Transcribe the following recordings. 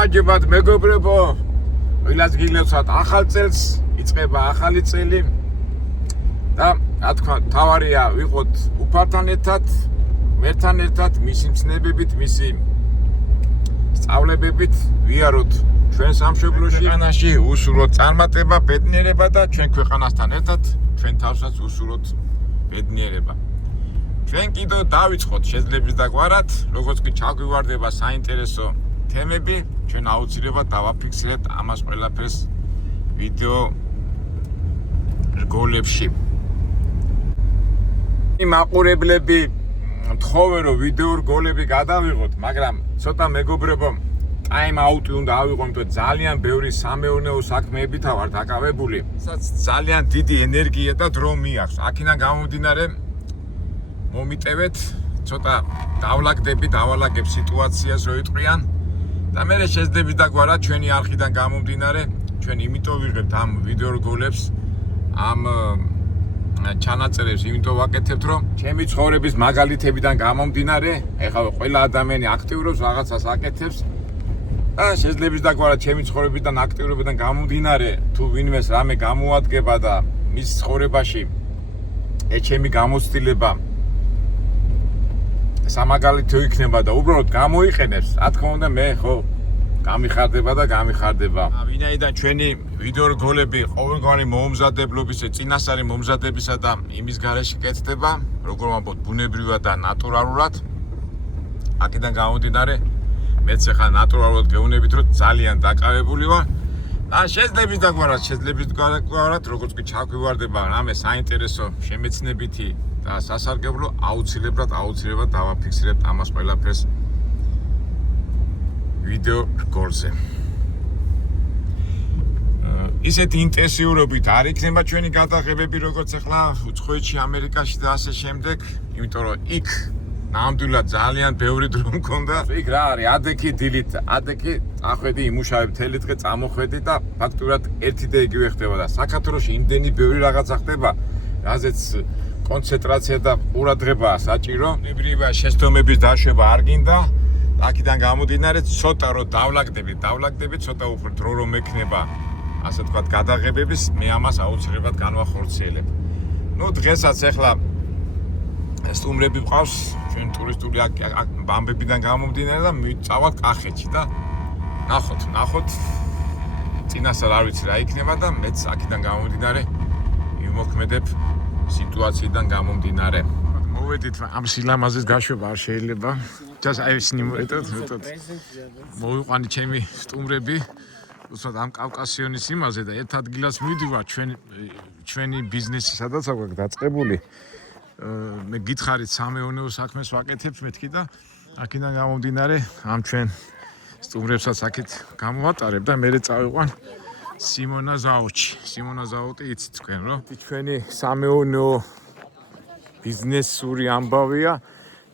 გამარჯობათ მეგობრებო, ვილას გილოცავთ ახალ წელს, იწყება ახალი წელი და რა თქმა უნდა, თავარია ვიყოთ უფალთან ერთად, მერთან ერთად, მისი მცნებებით, მისი სწავლებებით ვიაროთ ჩვენ სამშობლოში, ქვეყანაში უსურვოთ წარმატება, ბედნიერება და ჩვენ ქვეყანასთან ერთად ჩვენ თავსაც უსურვოთ ბედნიერება. ჩვენ კიდევ დავიწყოთ შეძლების დაგვარად, როგორც კი ჩაგვივარდება საინტერესო თემები, ჩვენ აუცილებლად დავაფიქსირებთ ამას ყველაფერს ვიდეო რგოლებში. მაყურებლები მთხოვენ რომ ვიდეო რგოლები გადავიღოთ, მაგრამ ცოტა მეგობრებო, time out-ი უნდა ავიღო, იმიტომ ძალიან ბევრი სამეურნეო საქმეებით ვარ დაკავებული, ძალიან დიდი ენერგია და დრო მიაქვს. აქედან გამომდინარე მომიტევეთ, ცოტა დავალაგებ სიტუაციას რო იტყვიან და მე შეძლებს დაგვარა ჩვენი არხიდან გამომდინარე, ჩვენ იმიტომ ვიღებთ ამ ვიდეო რგოლებს, ამ ჩანაწერებს იმიტომ ვაკეთებთ, რომ ჩემი ცხოვრების მაგალითებიდან გამომდინარე, ეხლა ყველა ადამიანი აქტიურობს, რაღაცას აკეთებს და შეძლებს დაგვარა ჩემი ცხოვრებიდან აქტიურობიდან გამომდინარე, თუ ვინმეს რამე გამოადგება და მის ცხოვრებაში ჩემი გამოცდილება სამაგალითო იქნება და უბრალოდ გამოიყენებს, რა თქმა უნდა მე ხო გამიხარდება და გამიხარდება. ვინაიდან ჩვენი ვიდეო რგოლები ყოველგვარი მოუმზადებლობის, წინასწარი მომზადებისა და იმის გარეშე კეთდება, როგორ ვამბობთ, ბუნებრივად და ნატურალურად. აქედან გამომდინარე, მეც ახლა ნატურალურად გეუბნებით, რომ ძალიან დაკავებული ვარ. და შეძლებს დაგვარად, როგორც კი ჩაგვივარდება რამე საინტერესო, შემეცნებითი და სასარგებლო, აუცილებლად დავაფიქსირებთ ამას ყველაფერს ვიდეო რგოლზე. ისეთი ინტენსიურობით არ იქნება ჩვენი გადაღებები, როგორც ახლა უცხოეთში, ამერიკაში და ასე შემდეგ, იმიტომ რომ იქ ნამდვილად ძალიან ბევრი დრო მქონდა. იქ რა არის, ადექი დილით, ადექი წახვედი, იმუშავებ მთელი დღე, წამოხვედი და ფაქტურად ერთი და იგივე ხდება და საქართველოში იმდენი ბევრი რაღაცა ხდება, რაზეც კონცენტრაცია და ყურადღებაა საჭირო. ბუნებრივია შეცდომების დაშვება არ გინდა. აქედან გამომდინარე, ცოტა რომ დავლაგდები, ცოტა უფრო დრო რომ ექნება, ასე ვთქვათ, გადაღებების, მე ამას აუცილებლად განვახორციელებ. ნუ დღესაც ახლა სტუმრები მყავს, ჩვენ ტურისტული ბამბებიდან გამომდინარე და მივწავალთ კახეთში და ნახოთ. წინასწარ არ ვიცი რა იქნება და მეც აქედან გამომდინარე ვიმოქმედებ სიტუაციიდან გამომდინარე. მოვედით ამ სილამაზეს გაშვება არ შეიძლება. აი ისინი მეტად მოვიყვანი ჩემი სტუმრები, უცბად ამ კავკასიონის იმაზე და ერთ ადგილას მივდივარ ჩვენი ბიზნესი სადაც აქვს დაწყებული. მე გითხარით სამეურნეო საქმეს ვაკეთებ მეთქი და აქედან გამომდინარე ამ ჩვენ სტუმრებსაც აქეთ გამოვატარებ და მე წავიყვან სიმონა ზაუტი იცით თქვენ რომ ჩვენი სამეურნეო ბიზნესური ამბავია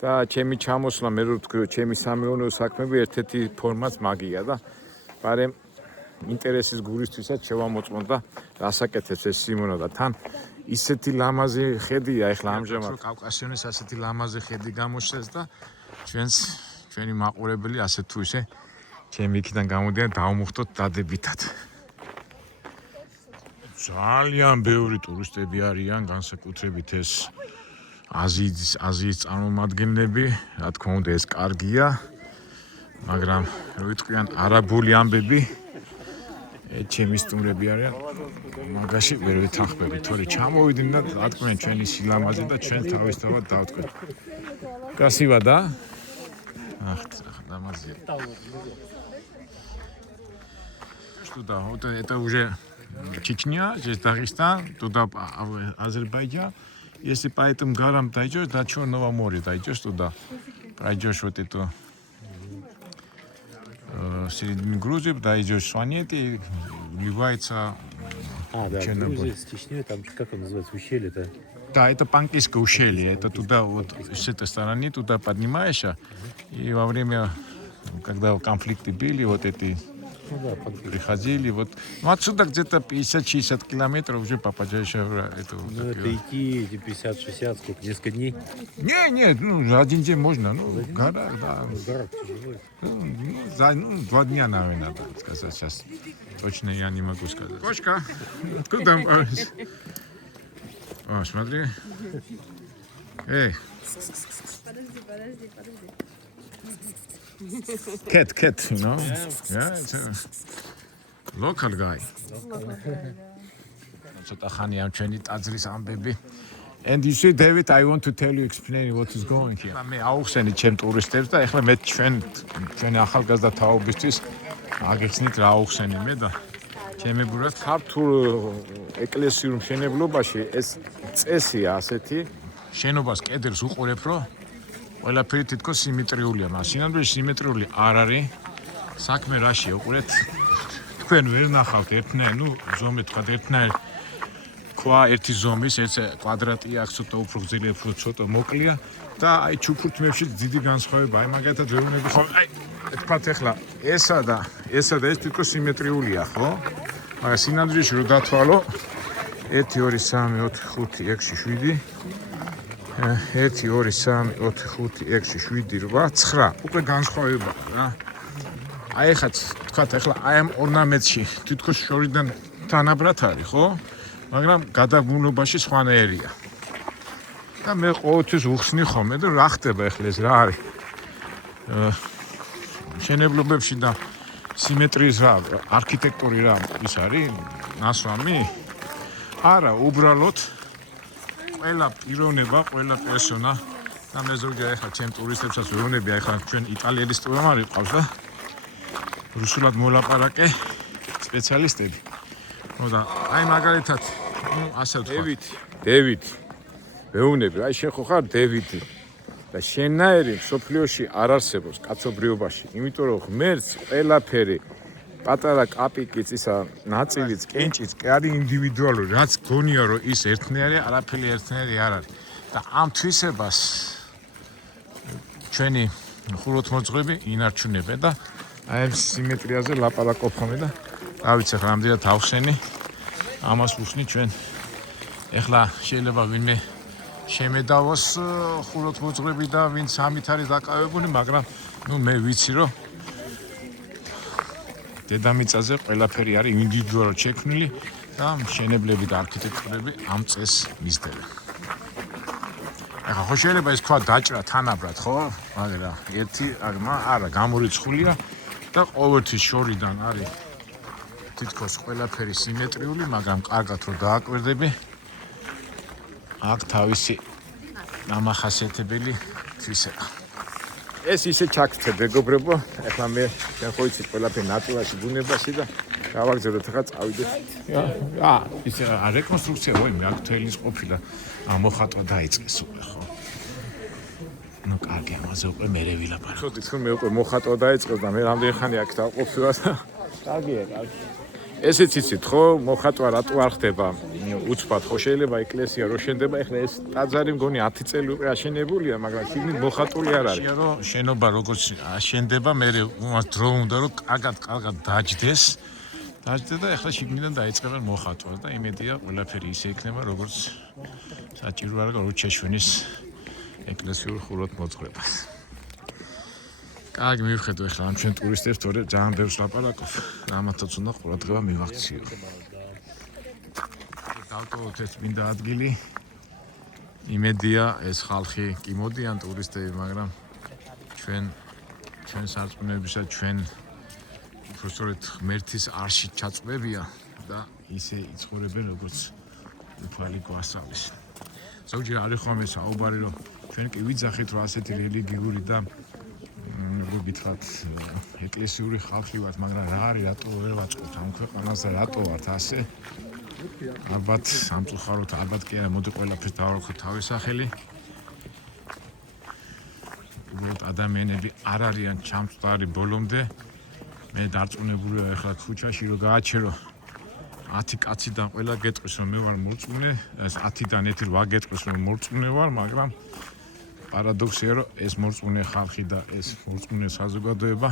და ჩემი ჩამოსვლა მე რო ვთქვი რომ ჩემი სამეურნეო საქმეები ერთ-ერთი ფორმაც მაგია და მაგრამ ინტერესის გულისთვისაც შევამოწმოთ და რასაკეთებს ეს სიმონა და თან ისეთი ლამაზი ხედია ეხლა ამჟამად კავკასიონის ასეთი ლამაზი ხედი გამოჩნდეს და ჩვენი მაყურებელი ასე თუ ისე ჩემი იქიდან გამოდიან დავმოხდოთ დადებითად. ძალიან ბევრი ტურისტები არიან, განსაკუთრებით ეს აზიის წარმომადგენლები, რა თქმა უნდა ეს კარგია, მაგრამ რო ვიტყვიან არაბული ამბები, ჩემი სტუმრები არიან, მაგაში ვერ ვეთანხმები, თორე ჩამოვიდნენ და რა თქმა უნდა ჩვენი სილამაზე და ჩვენ თავისთავად დავტყვით. Красиво, да? Ах, дамазия. Что да, вот это уже Чечня, здесь Дагестан, туда Азербайджан. Если по этому горам дойдешь, до Черного моря дойдешь туда, пройдешь вот эту середину Грузии, дойдешь в Сванеты, и вливается Черное море. Грузия с Чечней, там как он называется, ущелье-то? Да, это Панкийское ущелье, это туда вот с этой стороны туда поднимаешься, и во время, когда конфликты были, вот эти Ну да, фактически. Приходили, вот. Ну отсюда где-то 50-60 километров уже попадаешь это. Ну это идти эти 50-60, сколько, несколько дней? Не, ну за один день можно, ну гора, да. Ну, в горах тяжело. Ну, 2 дня, наверное, надо сказать сейчас. Точно я не могу сказать. Кошка, откуда? О, смотри. Эй. Cat, you know? Yeah, it's a local guy. ცოტა ხანი ამ ჩვენი ტაძრის ამბები. And you see, David, I want to tell you, explain what is going here. მე აუხსენე ჩემ ტურისტებს და ეხლა მე ჩვენი ახალგაზრდა თაობისთვის აგეხსნით რა აუხსენი მე და ჩემებურად ქართულ ეკლესიურ მშენებლობაში ეს წესია ასეთი. შენობას კედელს უყურებ, რომ ყველაფერი თითქოს სიმეტრიულია, მაგრამ სინამდვილეში სიმეტრიული არ არის. საქმე რაშია, უყურეთ. თქვენ ვერ ნახავთ ერთნაირ, ну, ზომი თქვა ერთნაირ ქვა ერთი ზომის, ეს კვადრატი აქვს, ცოტა უფრო გრძელი, უფრო ცოტა მოკლეა და აი ჩუქურთმებში დიდი განსხვავება. აი მაგათაც ვეუბნები ხო? აი თქვათ ახლა ესა და ეს თითქოს სიმეტრიულია, ხო? მაგრამ სინამდვილეში რო დათვალო 1 2 3 4 5 6 7 1 2 3 4 5 6 7 8 9 უკვე განსხვავება რა. აი ხა თქვათ ახლა აი ამ ორნამენტში თითქოს შორიდან თანაბრად არის, ხო? მაგრამ გადაგუნობაში სხვანაირია. და მე ყოველთვის უხსნი ხოლმე და რა ხდება ახლა ეს რა არის? მშენებლობებში და სიმეტრიის რა, არქიტექტური რა ის არის? ნასვამი? არა, უბრალოდ ყველა პიროვნება, ყველა პერსონა და მე ზოგადად ახლა ჩემ ტურისტებსაც ვეუბნები, ახლა ჩვენ იტალიელი სტუმარი ყავს და რუსულად მოლაპარაკე სპეციალისტები. ნუ და აი მაგალითად, ნუ ასე ვთქვა. დევიდ. ვეუბნები, აი შენ ხო ხარ დევიდი. და შენნაირი სოფლიოში არ არსებობს კაცობრიობაში, იმიტომ რომ ღმერთს ყველაფერი პატარა კაპიკიც ისა ნაწილიც, კენჭიც კი არის ინდივიდუალური, რაც გონია რომ ის ერთნაირი, არაფერი ერთნაირი არ არის. და ამ თვისებას ჩვენი ხუროთმოძღვრები ინარჩუნებენ და აი ამ სიმეტრიაზე ლაპარაკობ ხოლმე და რა ვიცი ახლა რამდენად ავხსენი ამას ვუხსნი ჩვენ ეხლა შეიძლება ვინმე შემედავოს ხუროთმოძღვრები და ვინც ამით არის დაკავებული, მაგრამ ნუ მე ვიცი რომ დედამიწაზე ყველაფერი არის ინდივიდუალურად შექმნილი და მშენებლები და არქიტექტორები ამ წესს მისდევენ. ახლა ხო შეიძლება ეს თქვა დაჭრა თანაბრად, ხო? მაგრამ ერთი არა გამორიცხულია და ყოველთვის შორიდან არის თითქოს ყველაფერი სიმეტრიული, მაგრამ კარგად რო დააკვირდები, აქ თავისი დამახასიათებელი თვისება. ეს ისე ჩაქცე მეგობრებო, ახლა მე შენ ხო იცი ყველაფერი ნატურაში, ბუნებაში და გავაგზავნოთ ახლა წავიდეთ. ისე რეკონსტრუქცია როი მე აქ თელის ყოფილა მოხატვა დაიწყეს უკვე ხო. ნუ კარგი ამაზე უკვე მე ვილაპარაკო. ხო თვითონ მე უკვე მოხატვა დაიწყეს და მე რამდენი ხანი აქ დავყოფილა და კარგია, კარგი. ესეც იცით ხო, მოხატვა რატო არ ხდება უცბად ხო შეიძლება ეკლესია რო შენდება, ახლა ეს ტაძარი მგონი 10 წელი უკვე აშენებულია, მაგრამ შიგნით მოხატული არ არის. რომ შენობა როგორც აშენდება, მე უმას დრო უნდა რომ კარგად დაჯდეს. დაჯდა და ახლა შიგნიდან დაიწყებენ მოხატვას და იმედია ყველაფერი ისე იქნება, როგორც საჭირო არის როგორც შეშვენის ეკლესიურ ხუროთმოძღვრებას. კარგი მივხედო ახლა ამ ჩვენ ტურისტებს თორე ძალიან ბევრს ლაპარაკობ. ამათაც უნდა ყურადღება მივაქციო. დავტოვოთ ეს მინდა ადგილი. იმედია ეს ხალხი კი მოდიან ტურისტები, მაგრამ ჩვენ სარწმუნოებისა ჩვენ უბრალოდ ღმერთის არში ჩაწვევია და ისე იცხოვრებენ როგორც უფალი გვასწავლის. ზოგჯერ არის ხოლმე საუბარი რომ ჩვენ კი ვიძახით რომ ასეთი რელიგიური და გითხრათ ეკლესიური ხალხი ვართ, მაგრამ რა არის რატო ვერ ვაწყობთ ამ ქვეყანაზე, რატო ვართ ასე? ალბათ სამწუხაროდ ალბათ კი არა, მოდი ყველაფერს დავარქოთ თავის სახელი. უბრალოდ ადამიანები არ არიან ჩამწვდარი ბოლომდე. მე დარწმუნებული ვარ ახლა ქუჩაში რომ გააჩერო 10 კაციდან ყველა გეტყვის რომ მე ვარ მორწმუნე, ეს 10-დან 1-8 გეტყვის რომ მორწმუნე ვარ, მაგრამ პარადოქსია რომ ეს მორწმუნე ხალხი და ეს მორწმუნე საზოგადოება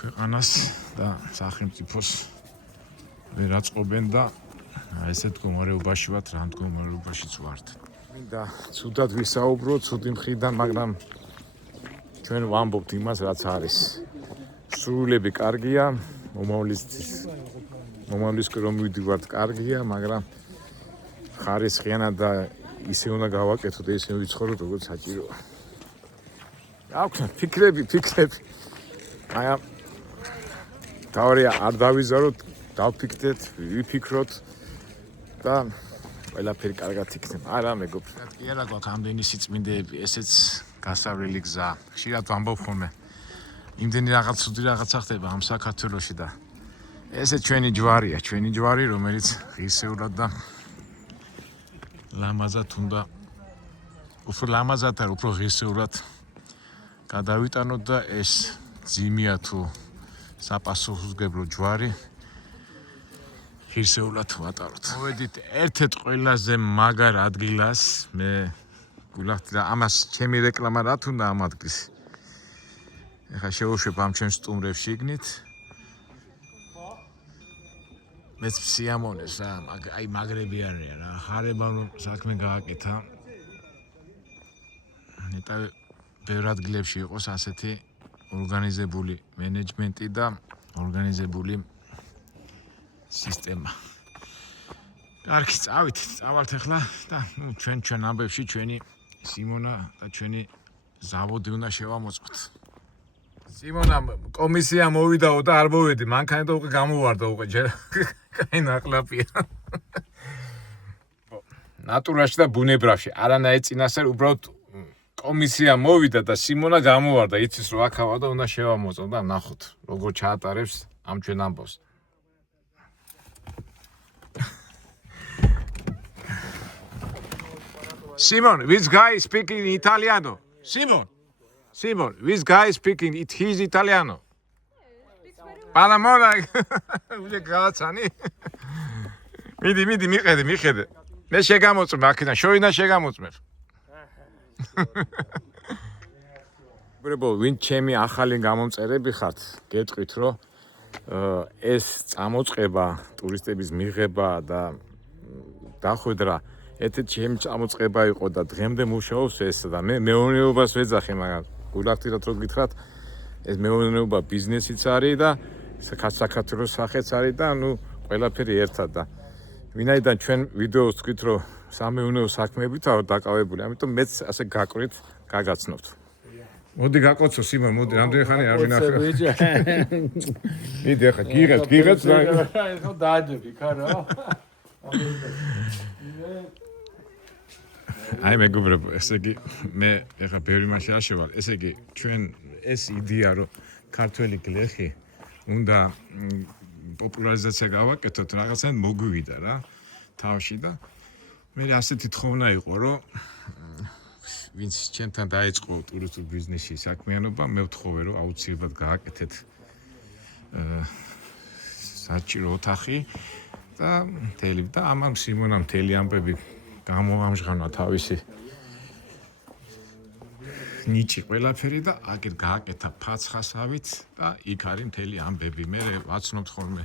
ქვეყანას და სახელმწიფოს ვერ აწყობენ და ესეთ მდგომარეობაში ვართ, რა მდგომარეობაშიც ვართ. მინდა ცუდად ვისაუბრო, ცუდი მხრიდან, მაგრამ ჩვენ ვამბობთ იმას, რაც არის. სრულები კარგია, მომავლის რომ მივდივართ კარგია, მაგრამ ხარისხიანად და ისე უნდა გავაკეთოთ და ისე ვიცხოვროთ, როგორც საჭიროა. აქვთ ფიქრები. მაგრამ თავია არ დავიზაროთ, დავფიქრდეთ, ვიფიქროთ და ყველაფერი კარგად იქნება. არა, მეგობრებო, კი არა გვაქვს ამდენი სიწმინდეები, ესეც გასავლელი გზა. ხშირად ვამბობ ხოლმე. იმდენი რაღაც ცუდი რაღაცა ხდება ამ საქართველოში და ესე ჩვენი ჯვარი, რომელიც ღირსეულად და ლამაზად უნდა უფრო ლამაზად და უფრო ღირსეულად გადავიტანოთ და ეს ძიმია თუ საპასუხისმგებლო ჯვარი ღირსეულად ვატაროთ. მოვედით ერთ-ერთ ყველაზე მაგარ ადგილას, მე გულახდი და ამას ჩემი რეკლამა რა თუნდა ამ ადგილს. ეხლა შევუშვებ ამ ჩემს სტუმრებს შიგნით. მეც სიამონეს რა, აი მაგრები არიან რა, ხარება რომ საქმე გააკეთა. ნეტა ბევრ ადგილებში იყოს ასეთი ორგანიზებული მენეჯმენტი და ორგანიზებული სისტემა. კარგი, წავალთ ახლა და ჩვენ ამბებში ჩვენი სიმონა და ჩვენი ზავოდი უნდა შევამოწმოთ. სიმონა კომისია მოვიდაო და არ მოვედი, მანქანა უკვე გამოვარდა უკვე ჯერ. კაი ნაკლაპია. ნატურაში და ბუნებრივში არანაირ წინასწარ უბრალოდ კომისია მოვიდა და სიმონა გამოვარდა, იცის რომ აქავა და უნდა შევამოწმო და ნახოთ როგორ ჩაატარებს ამ ჩვენ ამბავს. Simon, which guy is speaking Italiano? Simon, which guy is speaking his Italiano? Palamona, ugye გააცანი? მიდი, მიხედე. მე შეგამოწმე აქედან, შოინა შეგამოწმებ. ბრებო, ვინ ჩემი ახალი გამომწერები ხართ, გეტყვით რომ ეს წამოწყება, ტურისტების მიღება და დახვედრა ეთეთ ჩემი წამოწყება იყო და დღემდე მუშაობს ეს და მე მეურნეობას ვეძახი, მაგრამ გულახდილად რო გითხრათ, ეს მეურნეობა ბიზნესიც არის და საქართველოს სახეც არის და ნუ ყველაფერი ერთად და ვინაიდან ჩვენ ვიდეოს თქვით რომ სამეურნეო საქმეებითა დაკავებული, ამიტომ მეც ასე გაკვირით, გაგაცნობთ. მოდი გაკოცო სიმონ, მოდი, რამდენი ხანი არ ვინახე. მიდი ახლა გიღეთ და ხო დააჯები, ხარა. აი მეგობრებო, ესე იგი მე ახლა ბევრი მაშინ არ შევალ. ესე იგი ჩვენ ეს იდეა რომ ქართველი გლეხი უნდა პოპულარიზაცია გავაკეთოთ, რაღაცა მოგვივიდა რა თავში და მე ასეთი თხოვნა იყო რომ ვინც ჩემთან დაიწყო ტურისტულ ბიზნესში საქმიანობა, მე ვთხოვე რომ აუცილებლად გააკეთეთ საჭირო ოთახი და მთელი და ამან სიმონამ მთელი ამბები გამოვამჟღავნა თავისი ნიჭი ყველაფერი და აგერ გააკეთა ფაცხასავით და იქ არის მთელი ამბები. მე ვაცნობთ ხოლმე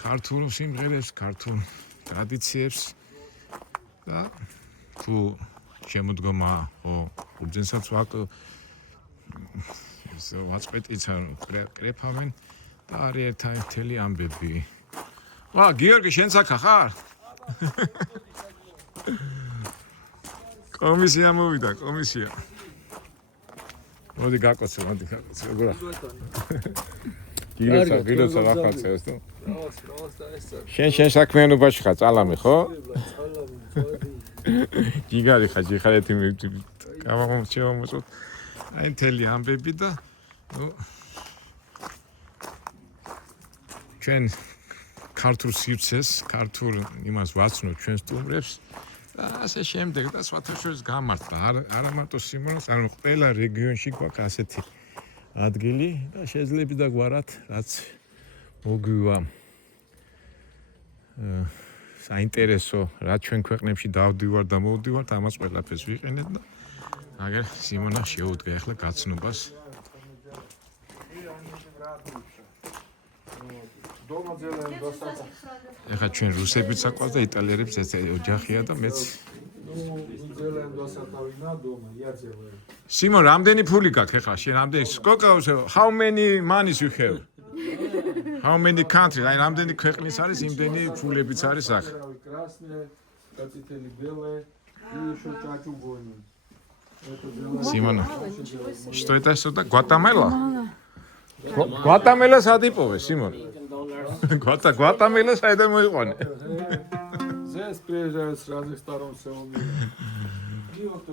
ქართულ სიმღერებს, ქართულ ტრადიციებს და თუ შემოდგომა ხო უბძენსაც ვაწყვეტიცა კრეფავენ და არის ერთადერთი ამბები. ვა, გიორგი, შენ საქა ხარ? კომისია მოვიდა, კომისია. მოდი გაკოცე, როგორ ახლა? გილოცა ვახაცებს თუ? შენ საქმიანობაში ხარ, წალამი ხო? გიგარი ხარ, ჯიხარეთი გამომწევ. აი მთელი ამბები და ნუ ჩვენ ქართულ სივრცეს, ქართულ იმას ვაცნობ ჩვენ სტუმრებს და ასე შემდეგ და სხვათა შორის გამართლა. არა მარტო სიმონას, არამედ ყველა რეგიონში გვაქვს ასეთი ადგილი და შეიძლება და გვარად რაც მოგვივა საინტერესო, რაც ჩვენ ქვეყნებში დავდივარ და მოვდივართ, ამას ყველაფერს ვიყენებ და აგერ სიმონა შეუდგა ახლა გაცნობას. Дома делаем достаточно. ეხლა ჩვენ რუსებიც აყვავს და იტალიელებს ეს ოჯახია და მეც Ну, делаем достаточно вина дома, я делаю. სიმონ რამდენი ფული გაქვს ეხლა შენ რამდენი сколько how many money you have how many countries აი რამდენი ქვეყნის არის იმდენი ფულებიც არის აქ Красные, кацители белые и еще чачугони. Это делаем. სიმონ что это что-то гватемала гватемала სადიპოვე სიმონ гватемала საიდან მოიყვანე Здесь приезжают с разных сторон всего мира. И вот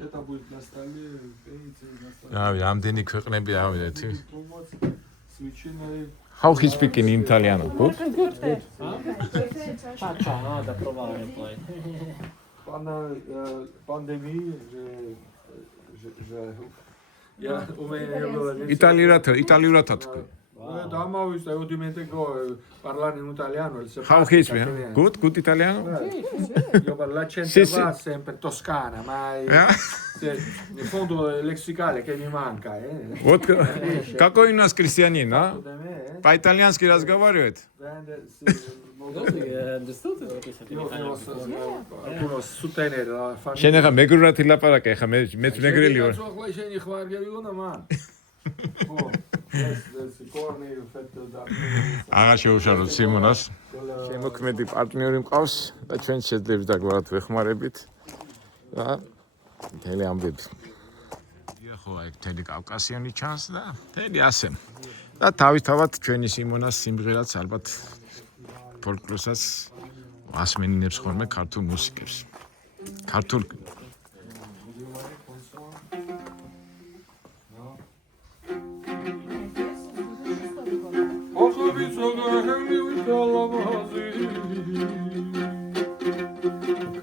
это будет на столе, видите, на столе. აი რამდენი ქვეყნები ავიდეთ Помочь с ветчиной. how he speak in italiano good Da provare poi. Пандемии я у меня не было. იტალიურად თქვი Da ma ho visto, ho dimenticato parlare in italiano. how he speak good italiano Io l'accento Sì, sì. va sempre toscana, ma nel fondo lessicale che mi manca. вот какой у нас крестьянин а Da me, по-итальянски разговаривает qualcuno sostenere la famiglia. შენ ახლა მეგრულად ილაპარაკე ახლა მეც მეგრელი ვარ Sceni хваргелиона man. Corni fatto da. აღარ შეუშალოთ სიმონას შემოქმედი პარტნიორი მყავს და ჩვენ შეძლებს დაგვარად ვეხმარებით და მთელი ამბები ხო აი მთელი კავკასიონი ჩანს და მთელი ასე და თავისთავად ჩვენი სიმონას სიმღერაც ალბათ ფოლკლორსაც ასმენინებს ხოლმე ქართულ მუსიკებს ქართულ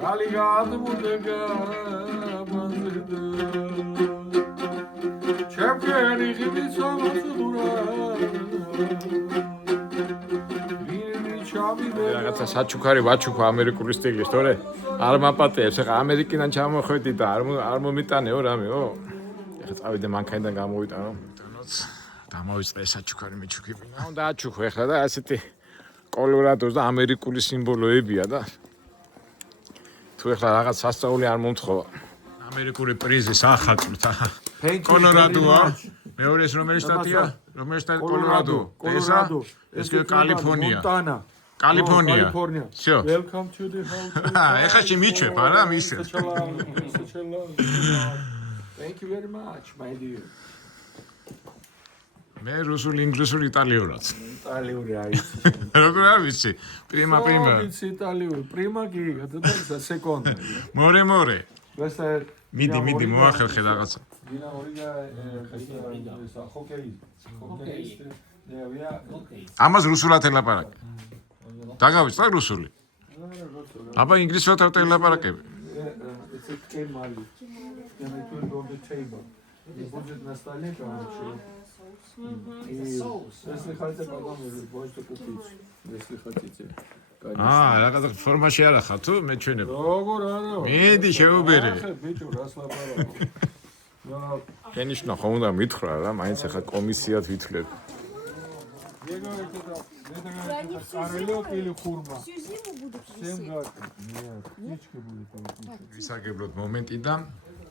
Caligado mudega banzida. Çevkeri gibi savası durar. Biri çabi რაღაცა საჩუქარი ვაჩუქა ამერიკული სტილის, თორე არ მაპატეებს. ახლა ამერიკიდან ჩამოხვედი და არ მომიტანეო რამეო. ახლა წავიდე მანქანიდან გამოვიტანო. თანაც გამოვიწყე საჩუქარი მიჩუქებინა. უნდა აჩუქო ახლა და ასეთი კოლორადოს და ამერიკული სიმბოლოებია და თუ ახლა რაღაც სასწაული არ მომთხოვა. ამერიკული პრიზი სახალხოდ. კოლორადოა. მეორეს რომელი შტატია? რომელი შტატი კოლორადო? ეს კალიფორნია. Montana. კალიფორნია. Всё. Welcome to the hotel. ეხლა შემიჩვებ არა მისე. Thank you very much, my dear. მე რუსულ, ინგლისურ, იტალიურად. Იტალიური არის. როგორ არ ვიცი? პრიმა. ვიცი იტალიური. პრიმა კი, და სეკონდა. მორე. Questa è მიდი მოახერხე რაღაცა. Dina Origa questa hockey. ამას რუსულად ელაპარაკე. დაგავიწყდა რუსული. აბა ინგლისურად არ ელაპარაკები. It's a game mali. Can I put it on the table? Будет на столе, короче. И если хотите, потом можете купить, если хотите. რაღაცა ფორმაში არა ხარ თუ მე ჩვენებ. Როგორ არა? მიდი შეუბერე. ბიჭო, რას ლაპარაკობ? შენიშნა ხომ უნდა მითხრა რა, მაინც ახლა კომისიად ვითვლებ. Карелёк или хурма? Всю зиму будут Всем висеть. гад. Нет, птички будут там. ვისაგებლოთ მომენტიდან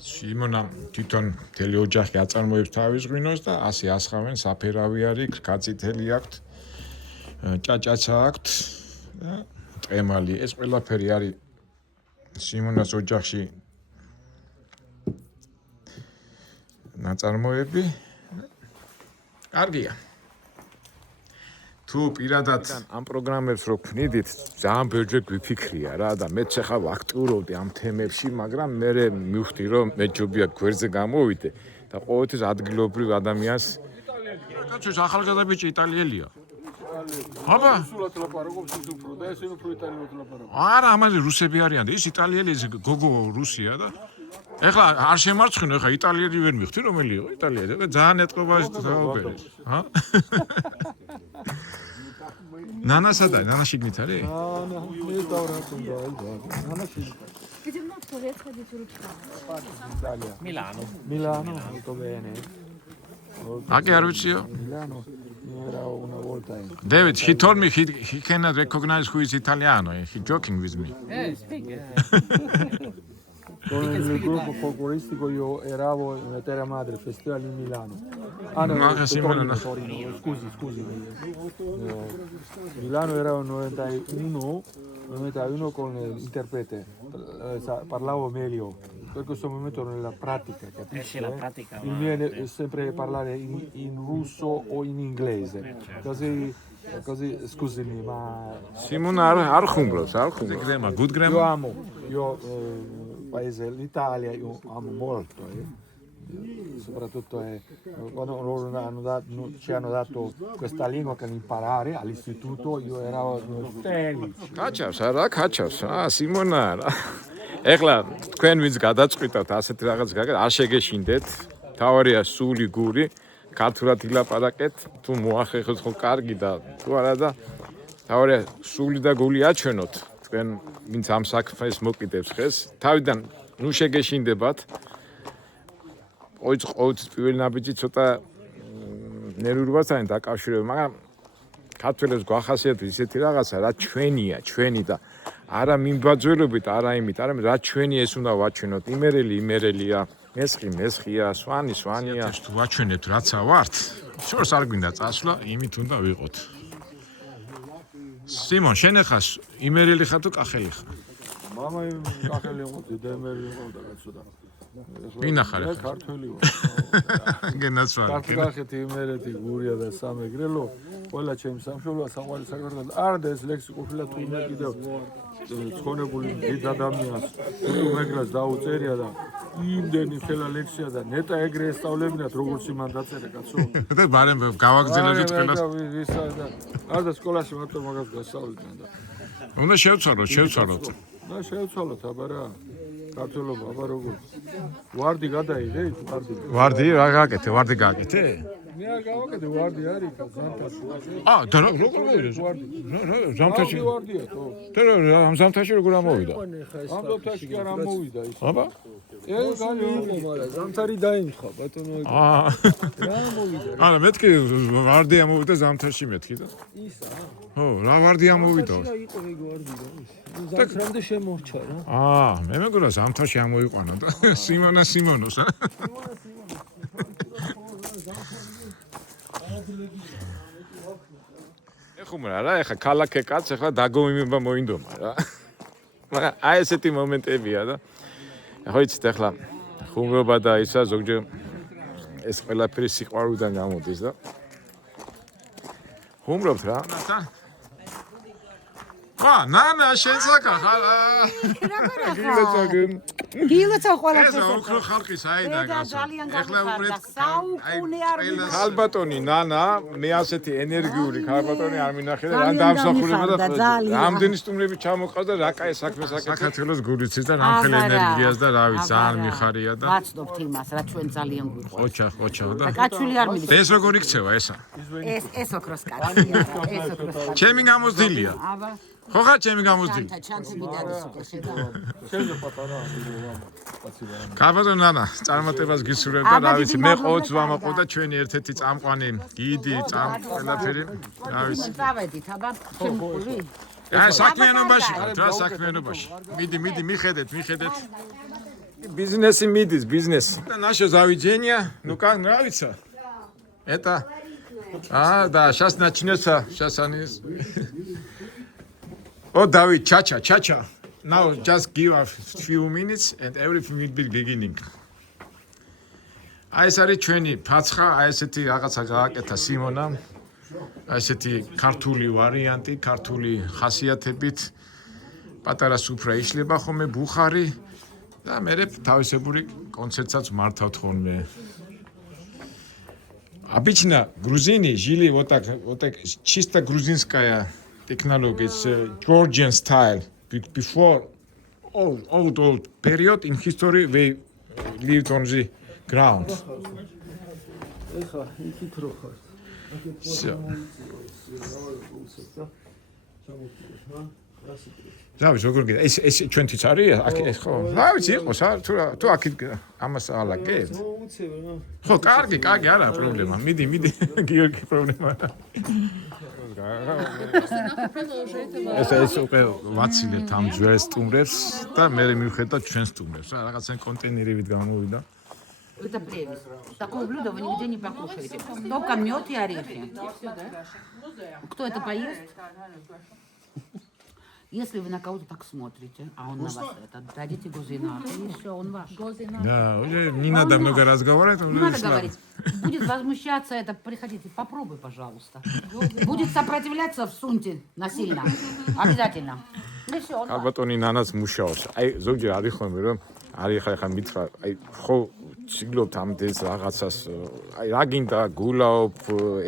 სიმონამ თვითონ მთელი ოჯახი აწარმოებს თავის ღვინოს და ასე ასხავენ საფერავი არის, გაწითელი აქვთ, ჭაჭაცა აქვთ და ტყემალი. ეს ყველაფერი არის სიმონას ოჯახში ნაწარმოები. კარგია. თუ პირადად ამ პროგრამებს რო ქმნიდით, ძალიან ბევრჯერ გვიფიქრია რა და მეც ახლა ვაქტიურობდი ამ თემებში, მაგრამ მე მივხვდი რომ მე ჯობია გვერდზე გამოვიდე და ყოველთვის ადგილობრივ ადამიანს კაცოს ახალგაზრდა ბიჭი იტალიელია. აბა, სულად ლაპარაკობს ის უფრო და ეს უფრო იტალიურად ლაპარაკობს. არა, ამაზე რუსები არიან და ის იტალიელი ეს გოგო რუსია და ეხლა არ შემარცხინო, ეხლა იტალიელი ვერ მივხვდი რომელი იყო იტალიელი. ეხლა ძალიან ეტყობაში დააუბერე. ჰა? ნანა სადაა? ნანა შიგნით არის? მე დავრატუნდა აიგო. Где много турецкая дитюрочка. Milano. Milano, molto bene. აკი არ ვიციო? Milano. era una volta in David, he told me he cannot recognize who is Italiano. He joking with me. Yeah, speak. con il gruppo folcloristico io eravo in Terra Madre Festival in Milano. Ah no, Ma sì, ma no. Torino, scusi. Milano era un 91 con l'interprete, parlavo meglio. Per questo momento nella pratica, capisci? Sì, la pratica, Il mio è sempre parlare in russo o in inglese. Così scusami, ma Simon არ ხუმრობს. Grandma, good grandma. io paese l'Italia io amo molto, soprattutto quando loro ci hanno dato questa lingua che imparare all'istituto io ero felice. Კაჩავს არა, კაჩავს. სიმონა რა. ეხლა თქვენ ვინც გადაწყვიტავთ ასეთ რაღაც გაკეთეთ, არ შეგეშინდეთ. თავარია სული გური, ქართულად ილაპარაკეთ, თუ მოახერხოთ ხო კარგი და თუ არა და თავარია სული და გული აჩვენოთ. თქვენ ვინც ამ საქმეს მოკიდებს ხეს, თავიდან ნუ შეგეშინდებათ. ყოველთვის პირველ ნაბიჯი ცოტა ნერვიულობასთან დაკავშირებული, მაგრამ ქართველებს გვახასიათებს ისეთი რაღაცა, რა ჩვენი და არა მიმბაძველობით, არა იმით, არამედ რა ჩვენი ეს უნდა ვაჩვენოთ. იმერელია, მესხია, სვანია. თუ ვაჩვენებთ რაცა ვართ, შორს არ გვინდა წასვლა, იმით უნდა ვიყოთ. სიმონ, შენ ახლა იმერელი ხარ თუ კახელი ხარ? მამა კახელი იყო, დემერი იყო და კაცოდა. ვინახარ ახლა? ქართველი ვარ. გენაცვალე. კახეთი იმერეთი გურია და სამეგრელო, ყველა ჩემს სამშობლოა საყვარელი საქართველოს. არა და ეს ლექსი ყოფილა თუ მე კიდევ ცხონებული დიდ ადამიანს უმეგრას დაუწერია და იმდენი ხელა ლექსია და ნეტა ეგრე ესწავლებინათ როგორც იმან დაწერა კაცო. და ბარემ გავაგზავნეთ ყველას. არ და სკოლაში მარტო მაგას გასწავლიდნენ და უნდა შევცვალოთ. და შევცვალოთ აბა რა. ქართველობა აბა როგორ. ვარდი გადაიღე, ვარდი რა გააკეთე? მე არ გავაკეთე ვარდი არის ზამთარში. და როგორ მოვიდეს? ზამთარში. ვარდია თო. ამ ზამთარში როგორ ამოვიდა? ამ ზამთარში კი არ ამოვიდა ის. აბა? გალი იყო, მაგრამ ზამთარი დაიმხა ბატონო. რა ამოვიდა? არა, მეთქი ვარდი ამოვიდა ზამთარში მეთქი და. ისა. ხო, რა ვარდი ამოვიდა? რა იყო ეგ ვარდი და ის. ზამთრამდე შემორჩა რა. მე მეგონა ზამთარში ამოიყვანა და სიმონოს. ეხუმრა რა, ეხა ქალაქე კაც, ეხლა დაგომიმება მოინდომა რა. მაგრამ აი ესეთი მომენტებია და ხო იცით ეხლა ხუმრობა და ისა ზოგჯერ ეს ყველაფერი სიყვარულიდან გამოდის და ხუმრობთ რა. ნანა შენსაკა ხარა. გილოცა ყველაფერს. ეს ოქრო ხალხი საიდან გასა. ეხლა უყურეთ საუკუნე არ მინახავს. ქალბატონი ნანა, მე ასეთი ენერგიული ქალბატონი არ მინახე და რა დამსახურება და რამდენი სტუმრები ჩამოყავს და რა კაი საქმეს აკეთებს. საქართველოს გულიცის და რამხელ ენერგიას და რა ვიცი, ძალიან მიხარია და ვაცნობთ იმას, რა ჩვენ ძალიან გვიყვარს. ოჩა და კაცული არ მიდის. ეს როგორ იქცევა ესა? ეს ოქროს კაცია, ეს ოქროს კაცია. ჩემი გამოსდილია. აბა ხო ხარ ჩემი გამოსდილი? ჩანჩები დადის უკვე შედა. შეიძლება პატარა კაცი. ქალბატონი ნანა, წარმატებას გისურვებ და რა ვიცი, მე ყოველთვის ვამაყობ და ჩვენი ერთ-ერთი წამყვანი გიდი, ყველაფერი, რა ვიცი. წავედით, აბა შემკული. საქმიანობაში ვართ რა, საქმიანობაში. მიდი, მიხედეთ. ბიზნესი მიდის, ბიზნესი. და ნაშო заведение, ну как нравится? Это да, сейчас начнется, сейчас они Oh, David, cha-cha. Now just give a few minutes and everything will be beginning. აი ეს არის ჩვენი ფაცხა, აი ესეთი რაღაცა გააკეთა სიმონამ. აი ესეთი ქართული ვარიანტი, ქართული ხასიათებით. პატარა სუფრა იშლება ხოლმე ბუხარი და მე თავისებური კონცერტსაც მართავთ ხოლმე. Обычно грузины жили вот так чисто грузинская technology, it's Georgian style. Before old period in history, we lived on the ground. So. რა ვიცი როგორ გიდა ეს ჩვენთიც არის აქ ეს ხო რა ვიცი იყოს თუ აქ ამას ალაგებ ხო კარგი არა პრობლემა მიდი გიორგი პრობლემა ეს უკვე ვაცილებთ ამ ძველ სტუმრებს და მე მივხედავ ჩვენ стумрებს რა რაღაცა კონტეინერივით გამოვიდა Это прелесть. Такое блюдо вы нигде не покушаете. Только мед и орехи. Кто это поест? Если вы на кого-то так смотрите, а он на вас это, дадите гозинату, и все, он ваш. да уже не надо много разговаривать Не надо говорить. Будет возмущаться это, приходите, попробуй, пожалуйста. Будет сопротивляться, всуньте насильно. Обязательно. И все, он ваш. ალბათონი ნანას მუშაობს აი ზოგჯერ არის ხოლმე რომ არის ხა მითხრა აი ხო ციგლობთ ამდენს რაღაცას აი რა გინდა გულაობ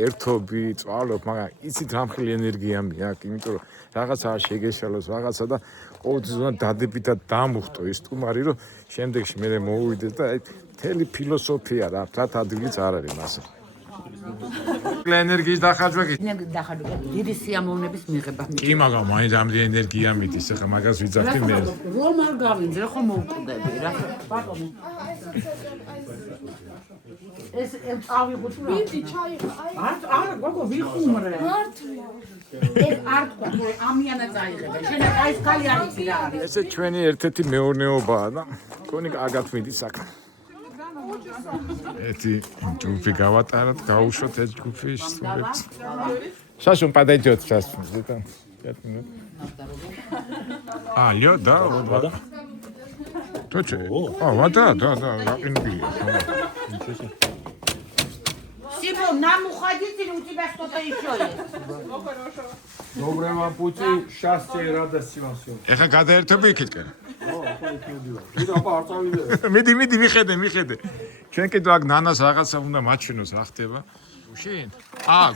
ერთობი წვალობ მაგრამ იცით რამხილი ენერგია მეაკ იმიტომ რომ რაღაცა შეგეშალოს რაღაცა და ყოველდღიურად დადებით და დამუხტო ეს სტუმარი რომ შემდეგში მე მოვიდეთ და აი მთელი ფილოსოფია რა თათ ადგილიც არ არის მასე ენერგიის დახარჯვა კი დიდი სიამოვნების მიღება. კი მაგრამ მაინც ამდენ ენერგია მიდის ახლა მაგას ვიძახდი მე რომ არ გავინძრე ხომ მოვკვდები რა. ბატონო. ეს ავიღოთ რა. ვიდი ჩაი არა გოგო ვიხუმრე. ეს არ თქვა ამიანა წაიღებენ. შენ აი ეს კალი არის რა არის. ესე ჩვენი ერთ-ერთი მეურნეობაა და კონი კარგად მიდის საქმე эти ჯგუფი გავატაროთ, გავუშვოთ ეს ჯგუფი სტუმრებს. Сейчас он подойдет сейчас. 5 минут. Алло, да, вода. Точно. Вода, да, например. Симон, нам уходить или у тебя что-то еще есть? Доброго вам пути, счастья и радости вам всем. ეხა გადაერთები იქითკენ. Იდა პარტავიდე. მიდი მიხედე. ჩვენ კიდევ აქ ნანას რაღაცა უნდა მაჩვენოს რა ხდება. შენ?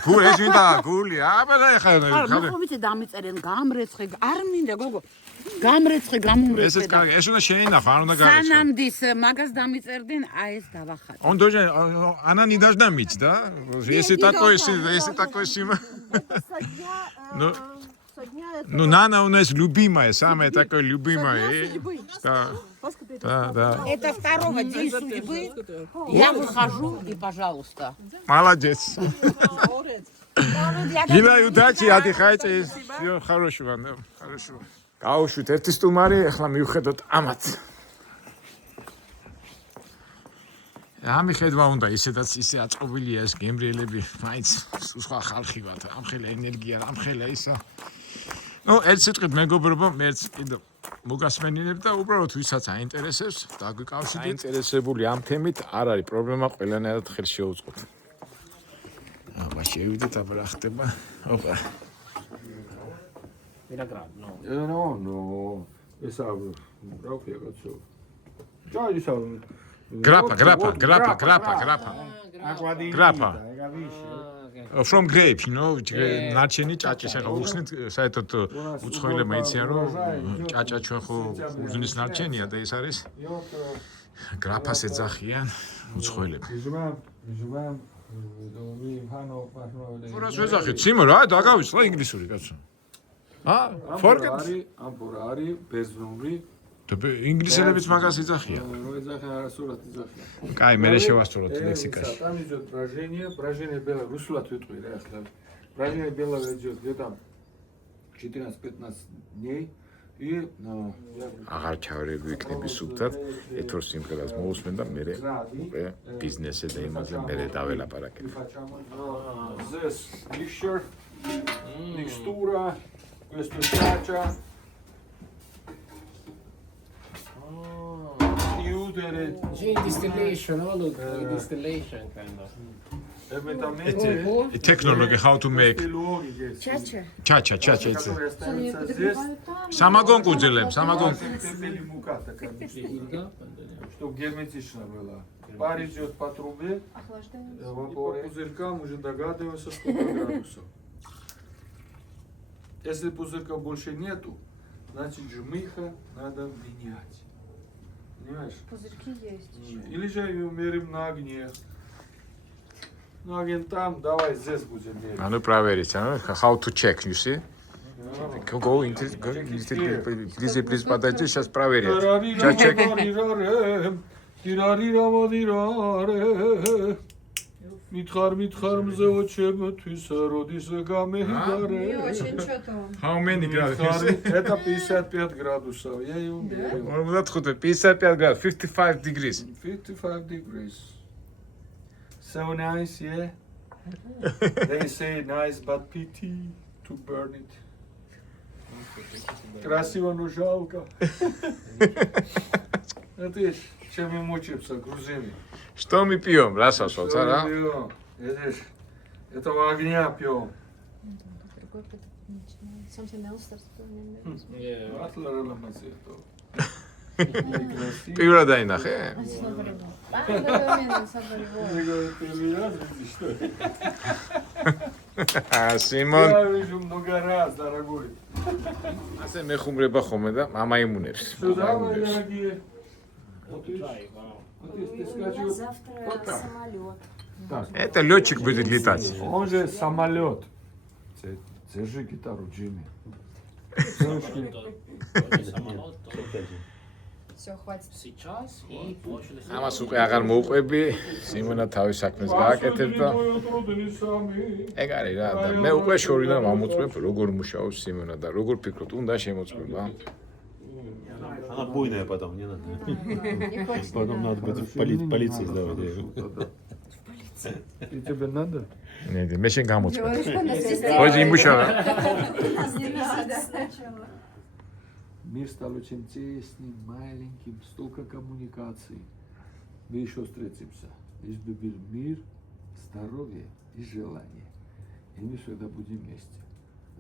გუ ეს მინდა გული. აბა ეხა არა, ხო ვიცი დამიწერენ გამრეცხე, არ მინდა გოგო. გამრეცხე, გამომრეცხე. ესეც კარგი, ეს უნდა შეინახო, არ უნდა გარეცხე. სანამდის მაგას დამიწერდნენ, აი ეს დავახატე. Он должен, она не должна мыть, да? Если такое, ну, Нана у нас любимая, самая такая любимая. Да. Это второго день судьбы. Я выхожу и, пожалуйста. Молодец. Желаю удачи, отдыхайте. Всего хорошего, да, хорошего. Გავუშვით ერთი სტუმარი, ახლა მივხედოთ ამათ. ამიხედვა უნდა ისედაც ისე აწყობილია ეს გემრიელები, მაინც სხვა ხალხი ვართ, ამხელა ენერგია, ამხელა ისა. ნუ ერთ სიტყვით მეგობრებო, მეც კიდევ მოგასმენინებ და უბრალოდ ვისაც აინტერესებს, დაგვიკავშირდეთ. აინტერესებული ამ თემით არ არის პრობლემა, ყველანაირად ხელს შეუწყობთ. აბა შევიდეთ, აბა რა ხდება. ოპა. Vinograd, no. No. Esa, raukja kacau. Čaļi savu. Grappa. From grapes, you know, ნარჩენი ჭაჭის ახლა უხსნით, საერთოდ უცხოელებმა იციან რომ ჭაჭა ჩვენ ხო უზნის ნარჩენია და ეს არის გრაფას ეძახიან უცხოელები. რას ვეძახით? სიმო რა დაგავიწყდა ინგლისური კაცო. Forget. Ампорари, безумри. ინგლისელებიც მაგას იძახიან. Эзахия расурат эзахия. კაი, მე შევასწავლოთ ლექსიკაში. Там идет брожение белое, русулат вытуй, да, слав. Брожение белого идет где-то 14-15 дней. И, აღარ ჩავრები იქნები სულთად, ეთორ სიმღერას მოусმენ და მე უკვე ბიზნესზე და იმაზე მე დაველაპარაკებ. This mixture, mixtura, questo ჭაჭა. Gin distillation, all of distillation kind of. Technology, how to make Чача. Чача. Самогон куделем, самогон. Чтобы герметично было. Пар идет по трубе, по пузырькам уже догадываешься, сколько градусов. Если пузырька больше нету, значит жмыха надо менять. Понимаешь? Пузырьки есть. Или же мерим на огне. Ну, огонь там, давай здесь будем мерить. Ну, проверить, how to check, you see? Go into please подойди, сейчас проверят. Чачек. Митхар мзео чемთვის родис გამეհგარე. How many gradus? Это 55 градусов. Я и умею. 55 gradus, 55 degrees. 55 degrees. So nice, yeah. They say nice, but pity to burn it. Красиво, но жалко. Это ж чем мы мучаемся, грузины. Что мы пьем? Расашо, цара? Этого огня пьем. Пиво дайнахе. Симон. Я вижу много раз, дорогой. ასე მეხუმრება ხოლმე და ამაიმუნებს. Завтра самолет. Это летчик будет летать. Он же самолет. Держи гитару, Джимми. Все, хватит. Сейчас и площадь. ამას უკვე აღარ მოუყვები. სიმონა თავის საქმეს გააკეთებს და ეგ არის რა და მე უკვე შორიდან მომუწმებ როგორ მუშაობს სიმონა და როგორ ფიქრობთ უნდა შემოწმება. Она буйная потом, не надо. Не хочешь. Потом надо будет в полиции сдавать. И тебе надо? ნე მე შენ გამოწმე. Говоришь, что на связи? ხოჯი იმუშავა. Нас не надо сначала. Мир стал очень тесным, маленьким, столько коммуникаций. Мы еще встретимся. Лишь бы был мир, здоровье и желание. И мы всегда будем вместе.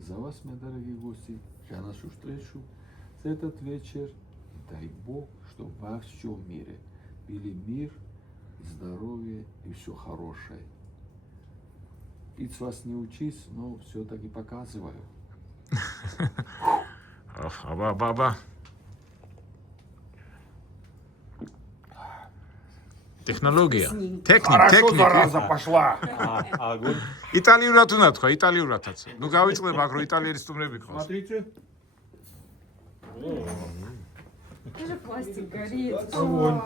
За вас, мои дорогие гости, за нашу встречу, за этот вечер. Дай Бог, чтобы во всем мире были мир, здоровье и все хорошее. Пить с вас не учись, но все-таки показываю. Баба. Технология. Техника. пошла. А огонь? იტალიურად უნდა თქვა, იტალიურადაც. ნუ გავიწყდება, მაგრამ იტალიერი სტუმრები ყავს. Смотрите. Тоже пластик горит. Огонь.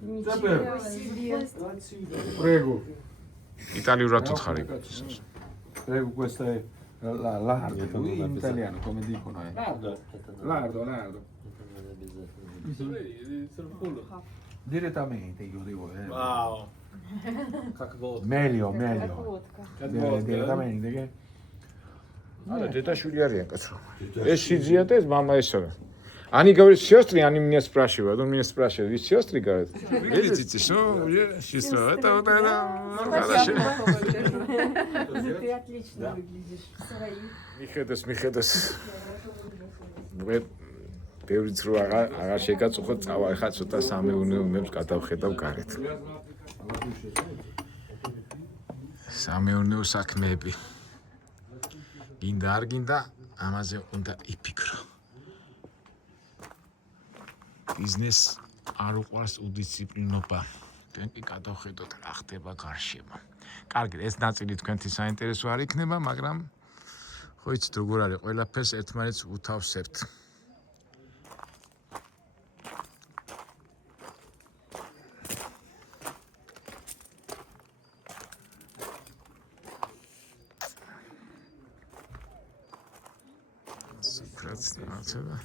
Ничего себе. Prego. იტალიურად უთხარი. Prego, questo è lardo. In italiano, come dicono. Lardo. Lardo. Direttamente, io devo. Вау. Как водка. Meglio. Водка. Direttamente, che? არა, დედაშვილი არიან კაცო. ეს სიძია და ეს мама ესაა. Они говорят, сестры, они меня спрашивают. Он меня спрашивает, вы сестры, говорят? Видите, что? Сестра, это вот это. Ты отлично выглядишь. Свои. მიხედოს. მე ბევრი ძრო აღარ შეგაწუხოთ, წავა ხა ცოტა სამეურნეობებს გადავხედავ გარეთ. სამეურნეო საქმეები. გინდა არ გინდა, ამაზე უნდა იფიქრო. ბიზნეს არ უყვარს უდისციპლინობა. თქვენ კი გადავხედოთ რა ხდება გარშემო. კარგი, ეს ნაწილი თქვენთვის საინტერესო არ იქნება, მაგრამ ხო იცით როგორ არის, ყველაფერს ერთმანეთს უთავსებთ. Ситуация.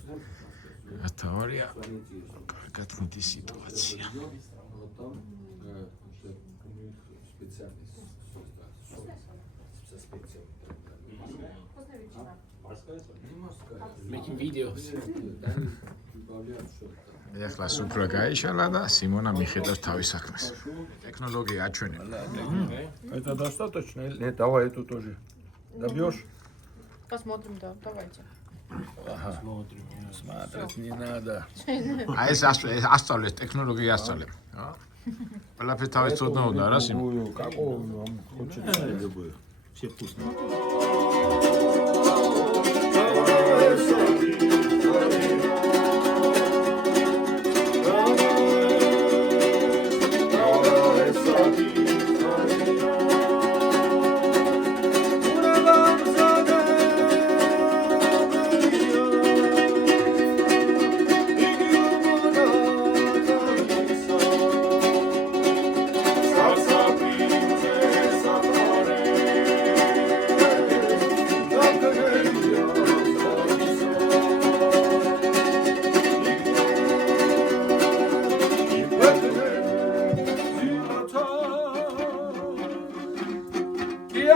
Теория. Как это ситуация? Making videos. ეხლა სუფრა გაიშალა და სიმონა მიხედავს თავის საქმეს. ტექნოლოგია აჩვენებდა. Это достаточно? Нет, давай эту тоже. Добьешь? Посмотрим, да, давайте. Смотреть не надо. აი ეს ასწავლეს ტექნოლოგია ასწავლებ. ყველაფერი თავის ცოდნა უნდა რა სიმონა. Какую вам хочется? Любую. Все вкусные.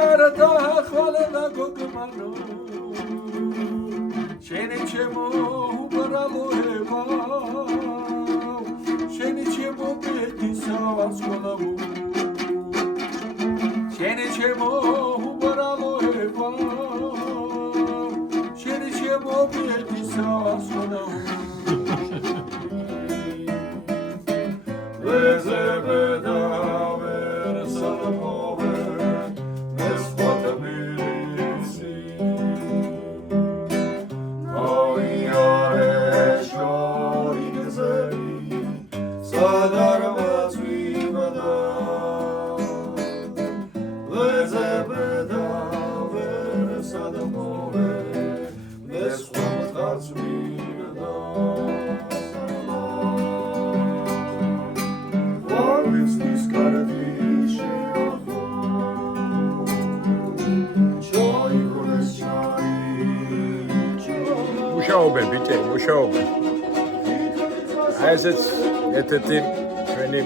გარდა ხვალენა გოგმანო შენი ჩემო უბრალოება შენი ჩემო ბედისა ვარსკვლავო შენი ჩემო უბრალოება შენი ჩემო ბედისა ვარსკვლავო ლეზებედა ვერ სალმოვე ეს ფოტომილიცი მუშაობენ ბიჭები, მუშაობენ. აი ესეც ერთ-ერთი ჩვენი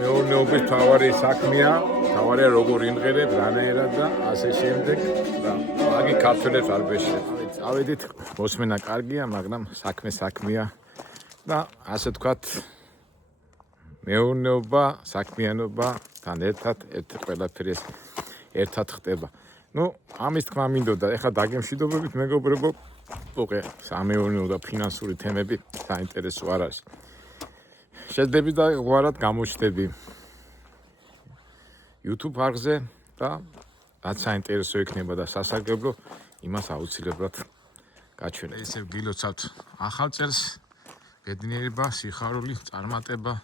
მეურნეობის მთავარი საქმეა, მთავარია როგორ იმღერებ, რანაირად და ასე შემდეგ და მაგი ქართველებს არ გვეშლებ. წავედით, მოსმენა კარგია, მაგრამ საქმეა და ასე ვთქვათ მეურნეობა, საქმიანობათან ერთად ყველაფერი ერთად ხდება. ნუ ამის თქმა მინდოდა, ეხლა დაგემშვიდობებით მეგობრებო, უკვე სამეურნეო და ფინანსური თემები საინტერესო არ არის. შეძდები და გვარად გამოჩნდები YouTube არხზე და რაც საინტერესო იქნება და სასარგებლო, იმას აუცილებლად გაჩვენებ. ისევ გილოცავთ ახალ წელს, ბედნიერება, სიხარული, წარმატება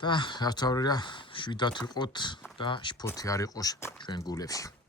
და რა თქმა უნდა, შვიდად ვიყოთ და შფოთი არ იყოს ჩვენ გულებში.